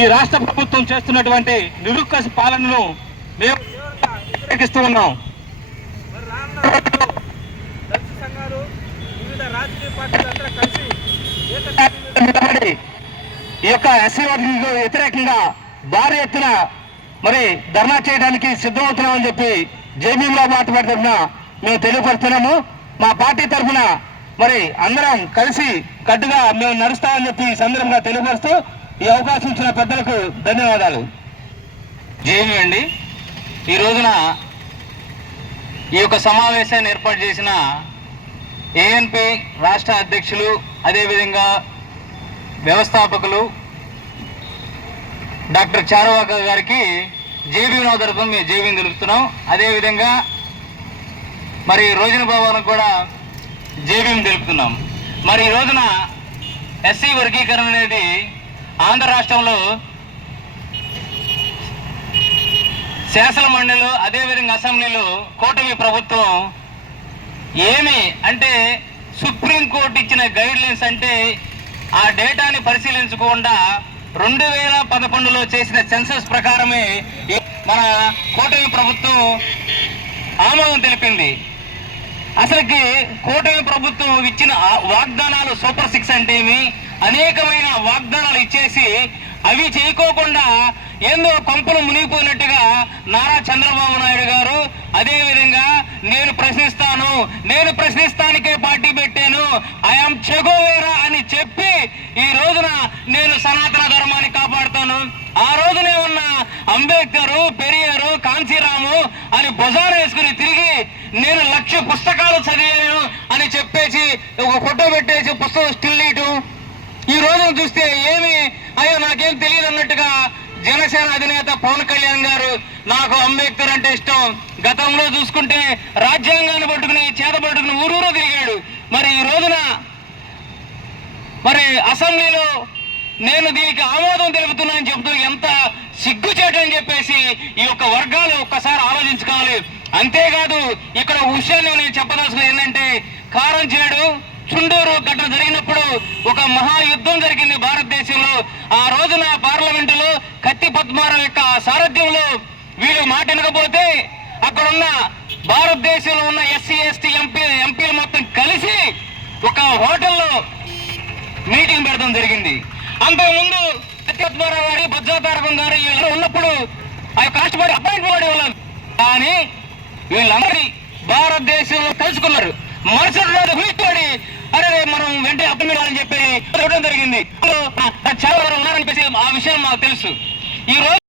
ఈ రాష్ట్ర ప్రభుత్వం చేస్తున్నటువంటి నిరుక్కసి పాలనను మేము వ్యతిరేకిస్తూ ఉన్నాం. ఈ యొక్క ఎస్సీ వర్గీకి వ్యతిరేకంగా భారీ ఎత్తున మరి ధర్నా చేయడానికి సిద్ధమవుతున్నామని చెప్పి జేబీలో మాట్లాడుతున్న మేము తెలియపరుస్తున్నాము. మా పార్టీ తరఫున మరి అందరం కలిసి కట్టుగా మేము నడుస్తామని చెప్పి సందర్భంగా తెలియపరుస్తూ ఈ అవకాశం ఇచ్చిన పెద్దలకు ధన్యవాదాలు. జేబీ అండి, ఈ రోజున ఈ యొక్క సమావేశాన్ని ఏర్పాటు చేసిన ఏఎన్పి రాష్ట్ర అధ్యక్షులు, అదేవిధంగా వ్యవస్థాపకులు డాక్టర్ చారువాక గారికి జేబీ తరఫున మేము జేబీని తెలుపుతున్నాం. అదేవిధంగా మరి రోజున భవన్కి కూడా జేబీని తెలుపుతున్నాం. మరి ఈ రోజున ఎస్సీ వర్గీకరణ అనేది ఆంధ్ర రాష్ట్రంలో శాసన మండలిలో అదేవిధంగా అసెంబ్లీలో కూటమి ప్రభుత్వం ఏమి అంటే సుప్రీంకోర్టు ఇచ్చిన గైడ్ లైన్స్ అంటే ఆ డేటాని పరిశీలించకుండా 2011లో చేసిన సెన్సస్ ప్రకారమే మన కూటమి ప్రభుత్వం ఆమోదం తెలిపింది. అసలుకి కూటమి ప్రభుత్వం ఇచ్చిన వాగ్దానాలు సూపర్ 6 అంటే ఏమి, అనేకమైన వాగ్దానాలు ఇచ్చేసి అవి చేయకోకుండా ఏందో కొంపలు మునిగిపోయినట్టుగా నారా చంద్రబాబు నాయుడు గారు అదేవిధంగా నేను ప్రశ్నిస్తానికే పార్టీ పెట్టాను, ఐఎమ్ చెగోవేరా అని చెప్పి ఈ రోజున నేను సనాతన ధర్మాన్ని కాపాడుతాను, ఆ రోజునే ఉన్న అంబేద్కరు, పెరియారు, కాంచీరాము అని భుజాన వేసుకుని తిరిగి నేను 1,00,000 పుస్తకాలు చదివాను అని చెప్పేసి ఒక ఫోటో పెట్టేసి పుస్తకం స్టిల్ ఇటు ఈ రోజున చూస్తే ఏమి అయ్యో నాకేం తెలియదు అన్నట్టుగా జనసేన అధినేత పవన్ కళ్యాణ్ గారు నాకు అంబేద్కర్ అంటే ఇష్టం, గతంలో చూసుకుంటే రాజ్యాంగాన్ని పట్టుకుని చేతపట్టుకుని ఊరూరో తిరిగాడు. మరి ఈ రోజున మరి అసెంబ్లీలో నేను దీనికి ఆమోదం తెలుపుతున్నానని చెబుతూ ఎంత సిగ్గుచేటు అని చెప్పేసి ఈ యొక్క వర్గాలు ఒక్కసారి ఆలోచించుకోవాలి. అంతేకాదు ఇక్కడ విషయాన్ని నేను చెప్పదలుచుకున్నది ఏంటంటే కారంచేడు చుండూరు ఘటన జరిగినప్పుడు ఒక మహాయుద్ధం జరిగింది భారతదేశంలో. ఆ రోజున పార్లమెంటులో కత్తి పద్మారావు యొక్క సారథ్యంలో వీళ్ళు మాట వినకపోతే అక్కడున్న భారతదేశంలో ఉన్న ఎస్సీ ఎస్టీ ఎంపీలు మొత్తం కలిసి ఒక హోటల్లో మీటింగ్ పెడతాం జరిగింది. అంతకుముందు కత్తి పద్మారావు గారి బొజ్జాతారకం గారు వీళ్ళు ఉన్నప్పుడు ఆ కష్టపడి అపాయింట్ పడేవాళ్ళం. కానీ వీళ్ళందరి భారతదేశంలో తెలుసుకున్నారు. మరుసటి రోజు వీటి అరే మనం వెంటనే అపాయింట్మెంట్ అని చెప్పి చూడడం జరిగింది. చాలా ఉన్నారని చెప్పేసి ఆ విషయం మాకు తెలుసు. ఈ రోజు